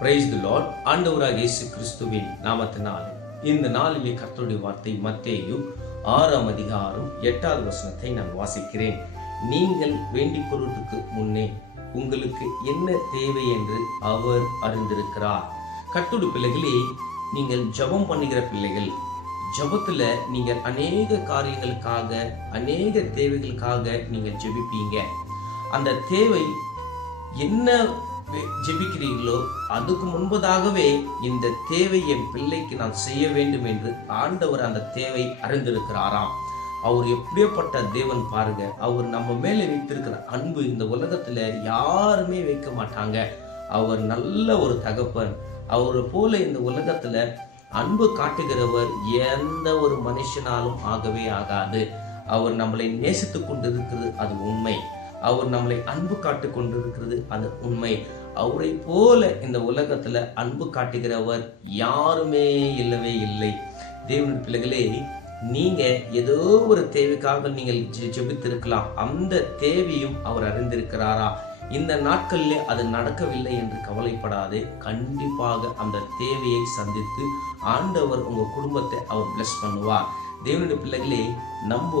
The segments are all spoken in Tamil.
பிரைஸ் தி லார்ட் ஆண்டவராக இயேசு கிறிஸ்துவின் நாமத்தினால் இந்த நாளிலே கர்த்தருடைய வார்த்தை மத்தேயு ஆறாம் அதிகாரம் எட்டாவது வசனத்தை நான் வாசிக்கிறேன். நீங்கள் வேண்டிக் கொள்வதற்கு முன்னே உங்களுக்கு என்ன தேவை என்று அவர் அறிந்திருக்கிறார். கட்டுடு பிள்ளைகளே நீங்கள் ஜெபம் பண்ணுகிற பிள்ளைகள் ஜெபத்துல நீங்கள் அநேக காரியங்களுக்காக அநேக தேவைகளுக்காக நீங்கள் ஜெபிப்பீங்க. அந்த தேவை என்ன ஜெபிக்கிறீர்களோ? அதுக்கு முன்பதாகவே இந்த தேவை என் பிள்ளைக்கு நான் செய்ய வேண்டும் என்று ஆண்டவர் அந்த தேவை அறிந்திருக்கிறாராம். அவர் எப்படியப்பட்ட தேவன் பாருங்க. அவர் நம்ம மேலே வைத்திருக்கிற அன்பு இந்த உலகத்துல யாருமே வைக்க மாட்டாங்க. அவர் நல்ல ஒரு தகப்பன். அவரை போல இந்த உலகத்துல அன்பு காட்டுகிறவர் எந்த ஒரு மனுஷனாலும் ஆகவே ஆகாது. அவர் நம்மளை நேசித்து கொண்டிருக்கிறது அது உண்மை. அவர் நம்மளை அன்பு காட்டு கொண்டிருக்கிறது. அது உண்மை. அவரை போல இந்த உலகத்துல அன்பு காட்டுகிறவர் யாருமே இல்லவே இல்லை. தேவன் பிள்ளைகளே நீங்க ஏதோ ஒரு தேவைக்காக நீங்கள் ஜெபித்திருக்கலாம். அந்த தேவையும் அவர் அறிந்திருக்கிறாரா? இந்த நாட்களிலே அது நடக்கவில்லை என்று கவலைப்படாதே. கண்டிப்பாக அந்த தேவையை சந்தித்து ஆண்டவர் உங்க குடும்பத்தை அவர் பிளஸ் பண்ணுவார். தேவனுடைய பிள்ளைகளே நம்ம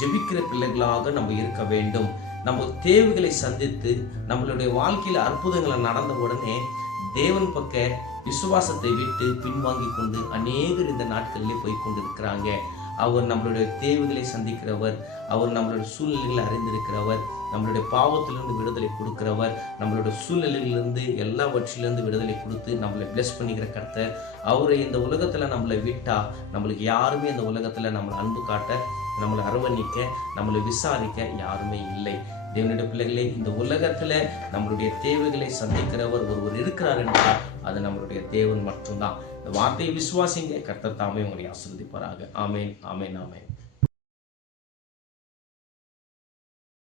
ஜெபிக்கிற பிள்ளைகளாக நம்ம இருக்க வேண்டும். நம்ம தேவைகளை சந்தித்து நம்மளுடைய வாழ்க்கையில் அற்புதங்களை நடந்த உடனே தேவன் பக்க விசுவாசத்தை விட்டு பின்வாங்கி கொண்டு அநேகர் இந்த நாட்களிலே போய் கொண்டிருக்கிறாங்க. அவர் நம்மளுடைய தேவைகளை சந்திக்கிறவர் அவர் நம்மளுடைய சூழ்நிலைகளை அறிந்திருக்கிறவர் நம்மளுடைய பாவத்திலிருந்து விடுதலை கொடுக்கிறவர் நம்மளுடைய சூழ்நிலையிலிருந்து எல்லாவற்றிலிருந்து விடுதலை கொடுத்து நம்மளை பிளஸ் பண்ணிக்கிற கர்த்தர். அவரை இந்த உலகத்தில் நம்மளை விட்டா நம்மளுக்கு யாருமே இந்த உலகத்தில் நம்மளை அன்பு காட்ட நம்மளை அரவணிக்க நம்மளை விசாரிக்க யாருமே இல்லை. தேவனுடைய பிள்ளைகளே இந்த உலகத்தில் நம்மளுடைய தேவைகளை சந்திக்கிறவர் ஒருவர் இருக்கிறார் என்றால் அது நம்மளுடைய தேவன் மட்டும்தான். இந்த வார்த்தையை விசுவாசிங்க கர்த்தர் தாமே உங்களை ஆசிர்வதிப்பாராக. ஆமேன் ஆமேன் ஆமேன்.